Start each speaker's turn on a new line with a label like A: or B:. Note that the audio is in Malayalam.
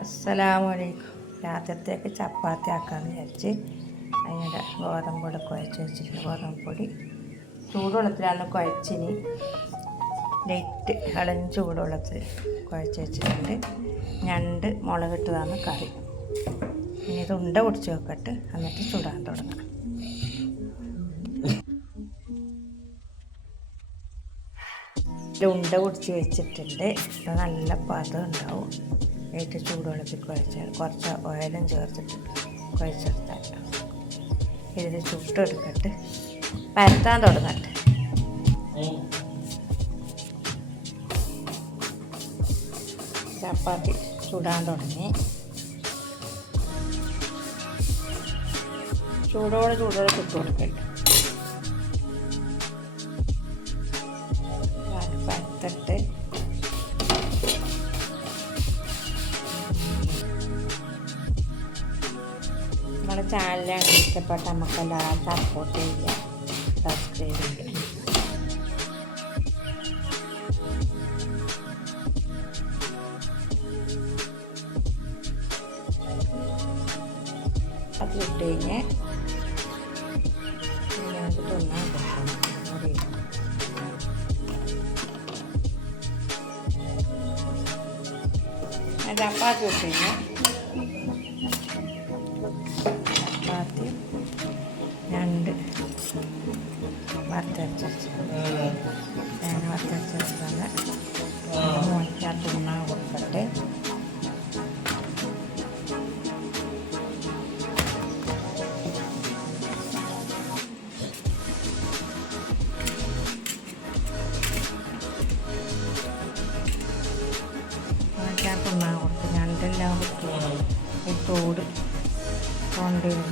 A: അസ്സലാമലൈക്കും. രാത്രിത്തേക്ക് ചപ്പാത്തി ആക്കാമെന്ന് വിചാരിച്ച് അതിനിടെ ഗോതമ്പ് പൊടി കുഴച്ച് വെച്ചിട്ട് ഗോതമ്പ് പൊടി ചൂടുവെള്ളത്തിലാണ് കുഴച്ചിനി. ലൈറ്റ് ഇളഞ്ഞ് ചൂടുവെള്ളത്തിൽ കുഴച്ച് വെച്ചിട്ടുണ്ട്. ഞണ്ട് മുളകിട്ടതാണ് കറി. ഇനി ഇത് ഉണ്ട പൊടിച്ച് വെക്കട്ട്. എന്നിട്ട് ചൂടാൻ തുടങ്ങാം. ഉണ്ട പൊടിച്ച് വെച്ചിട്ടുണ്ട്. അപ്പം നല്ല പാത്രം ഉണ്ടാവും. ഏറ്റവും ചൂടുവെള്ളത്തിൽ കുഴച്ചാൽ കുറച്ച് ഓയിലും ചേർത്തിട്ട് കുഴച്ചെടുത്താൽ ഇതിൽ ചുട്ടെടുക്കട്ട് പരത്താൻ തുടങ്ങട്ടെ. ചപ്പാത്തി ചുടാൻ തുടങ്ങി. ചൂടോടെ ചൂടോടെ ചുട്ട് കൊടുക്കട്ടെ നമ്മുടെ ചാനലാണ് ഇഷ്ടപ്പെട്ട നമുക്കെല്ലാവരും സപ്പോർട്ട് ചെയ്യുക. സബ്സ്ക്രൈബ് ചെയ്യുക. അത് ഇട്ട് കഴിഞ്ഞ് അത് തിന്നാൻ അറിയില്ല ചപ്പാത്തി ഇട്ട് കഴിഞ്ഞാൽ വറുത്തരച്ച് തേങ്ങ വറുത്തരച്ചെടുത്താണ് മോനിക്കകത്ത് തിന്നാൻ കൊടുക്കട്ടെ മോനിക്കകത്ത് തിന്നാൻ കൊടുത്ത് രണ്ടെല്ലാം ഈ തോട് തൊണ്ടയിൽ